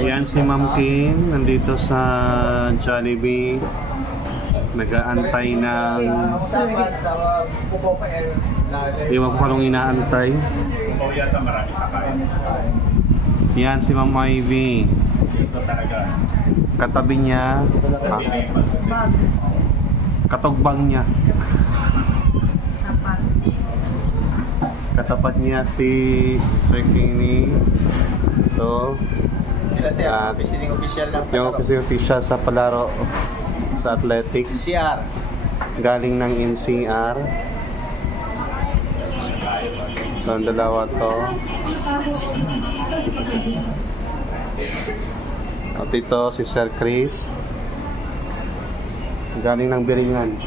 Yan si Ma'am Kim, nandito sa Jollibee. Nag-aantay ng... Iwan ko anong inaantay. Yan si Ma'am Ivy. Katabi niya, katugbang niya. Katapat niya si Sir Kenny. Ito. Sila siya, official ng Yung official sa palaro sa athletics. CR. Galing ng NCR. So, ang dalawa to. At ito si Sir Chris. Galing ng Biringan.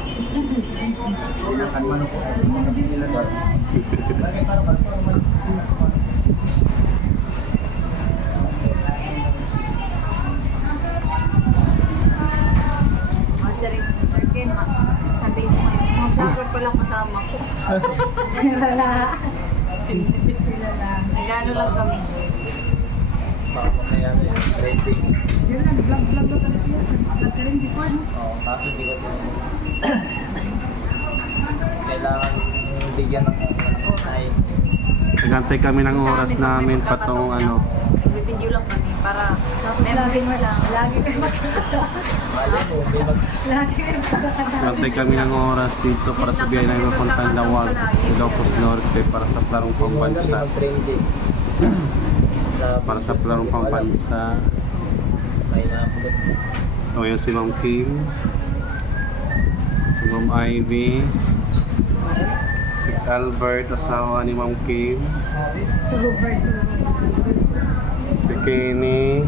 Sir Ken, sabi mo mga vlogger ko lang kasama ko. Wala. Nagano lang kami. Trending. Yun, nag-vlog lang kami. Vlog ka rin before, no? Oo, kaso hindi ko kailangan bigyan ng ay Nagantay kami ng Sa oras amin, pag may namin magkakataon patong lang, ano. Nagbibideo lang kami para Lagi mo lang. Lagi kayo mali mo, may Lagi kayo Nagantay kami ng oras dito para sabihin na yung papuntang Lawag, Ilocos Norte para sa plarong pambansa. mag-trending. Para sa plarong pambansa. May napulot. So, yun si Ma'am Kim, si Ma'am Ivy, si Albert, asawa ni Ma'am Kim, si Kenny,